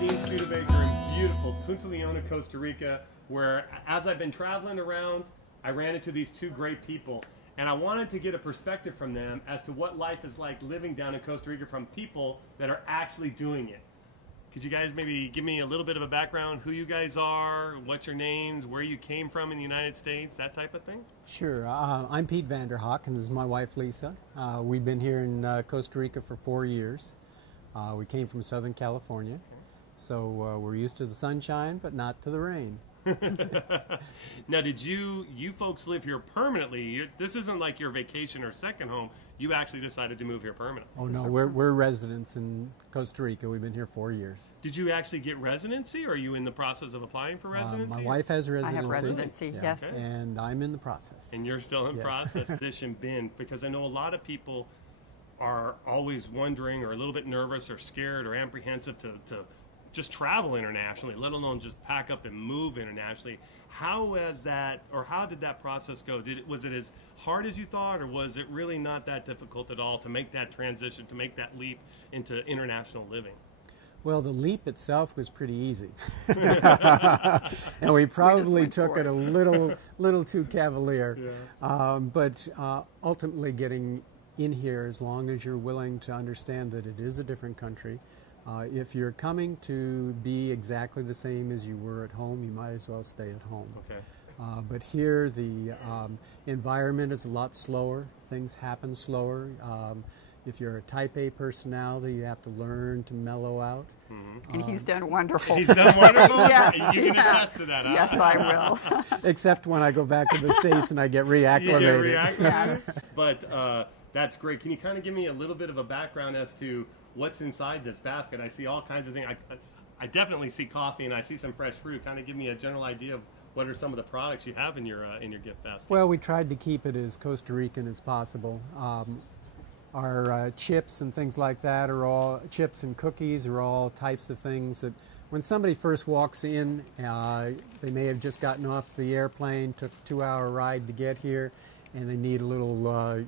Dean Studebaker in beautiful Punta Leona, Costa Rica, where as I've been traveling around, I ran into these two great people, and I wanted to get a perspective from them as to what life is like living down in Costa Rica from people that are actually doing it. Could you guys maybe give me a little bit of a background, who you guys are, what's your names, where you came from in the United States, that type of thing? Sure. I'm Pete Vanderhoek, and this is my wife, Lisa. We've been here in Costa Rica for 4 years. We came from Southern California, so we're used to the sunshine, but not to the rain. Now, did you folks live here permanently? This isn't like your vacation or second home. You actually decided to move here permanently. Oh, no, we're residents in Costa Rica. We've been here 4 years. Did you actually get residency, or are you in the process of applying for residency? My wife has residency. I have residency, yes. Okay. And I'm in the process. And you're still in process. Position been, because I know a lot of people are always wondering or a little bit nervous or scared or apprehensive to just travel internationally, let alone just pack up and move internationally. How has that, or how did that process go? Was it as hard as you thought, or was it really not that difficult at all to make that transition, to make that leap into international living? Well, the leap itself was pretty easy. And we probably took it a little too cavalier. Yeah. But ultimately getting in here, as long as you're willing to understand that it is a different country, if you're coming to be exactly the same as you were at home, you might as well stay at home. Okay. But here, the environment is a lot slower. Things happen slower. If you're a Type A personality, you have to learn to mellow out. Mm-hmm. And he's done wonderful. He's done wonderful? Yes, you can attest to that, huh? Yes, I will. Except when I go back to the States and I get reacclimated. Yes. But that's great. Can you kind of give me a little bit of a background as to what's inside this basket? I see all kinds of things. I definitely see coffee, and I see some fresh fruit. Kind of give me a general idea of what are some of the products you have in your gift basket. Well, we tried to keep it as Costa Rican as possible. Our chips and things like that are all, chips and cookies are all types of things that when somebody first walks in, they may have just gotten off the airplane, took a 2-hour ride to get here, and they need a little,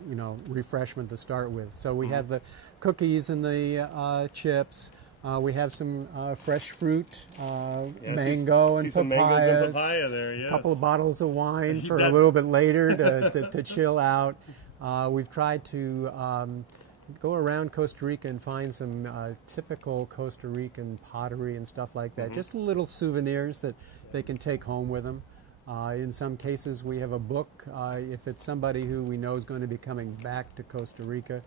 refreshment to start with. So we have the cookies and the chips. We have some fresh fruit, mango and papayas. Papaya there, yes. A couple of bottles of wine for a little bit later to chill out. We've tried to go around Costa Rica and find some typical Costa Rican pottery and stuff like that. Just little souvenirs that they can take home with them. In some cases, we have a book. If it's somebody who we know is going to be coming back to Costa Rica,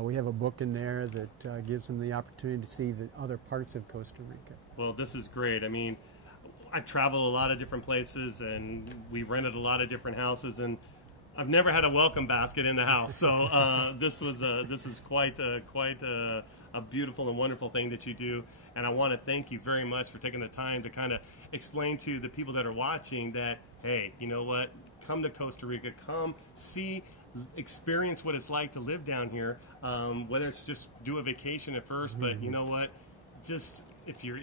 we have a book in there that gives them the opportunity to see the other parts of Costa Rica. Well, this is great. I mean, I travel a lot of different places, and we've rented a lot of different houses, and I've never had a welcome basket in the house. So this is quite a beautiful and wonderful thing that you do. And I want to thank you very much for taking the time to kind of explain to the people that are watching that, hey, you know what? Come to Costa Rica. Come see, experience what it's like to live down here. Whether it's just do a vacation at first, but you know what? Just if you're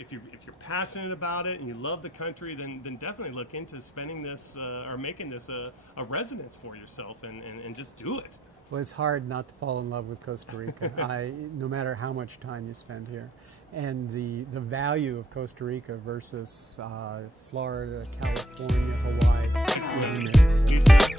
passionate about it and you love the country, then definitely look into spending this or making this a residence for yourself and just do it. Well, it's hard not to fall in love with Costa Rica, no matter how much time you spend here. And the value of Costa Rica versus Florida, California, Hawaii. Excellent.